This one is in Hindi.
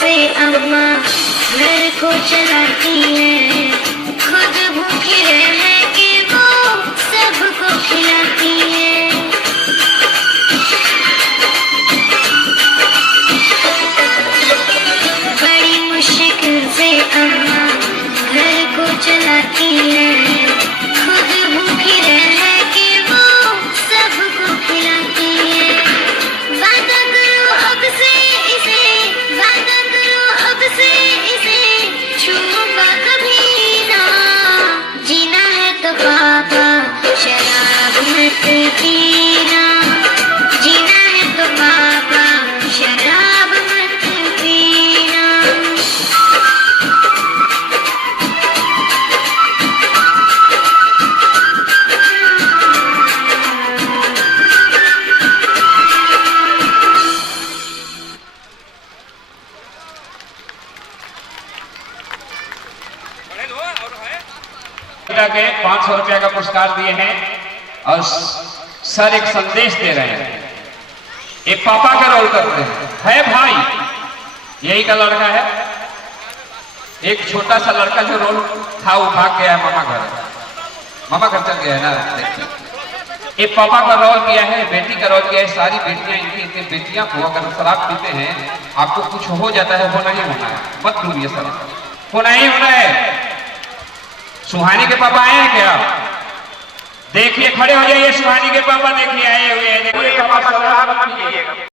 से अम्मा घर को चलाती है, खुद भूखी रह के वो सबको खिलाती है। बड़ी मुश्किल से अम्मा घर को चलाती है, खुद भूखी रह के वो सबको खिलाती है। वादा करो अब से इसे, वादा करो अब से इसे छूऊंगा कभी ना। जीना है तो पापा शराब मत पीना, जीना है तो पापा शराब मत पीना। के 500 रुपया का पुरस्कार दिए हैं और सर एक संदेश दे रहे हैं। एक पापा का रोल करते हैं। है भाई, यही का लड़का है। एक छोटा सा लड़का जो रोल था वो भाग गया है मामा घर चल गया है ना। देखिए एक पापा का रोल किया है, बेटी का रोल किया है। सारी बेटियां इनकी बेटियां को अगर शराब पीते हैं आपको कुछ हो जाता है, होना ही होना है, मत दूरिए सर, होना ही होना है। सुहानी के पापा आए हैं क्या? देखिए, खड़े हो जाइए। सुहानी के पापा देखिए आए हुए हैं। देखिए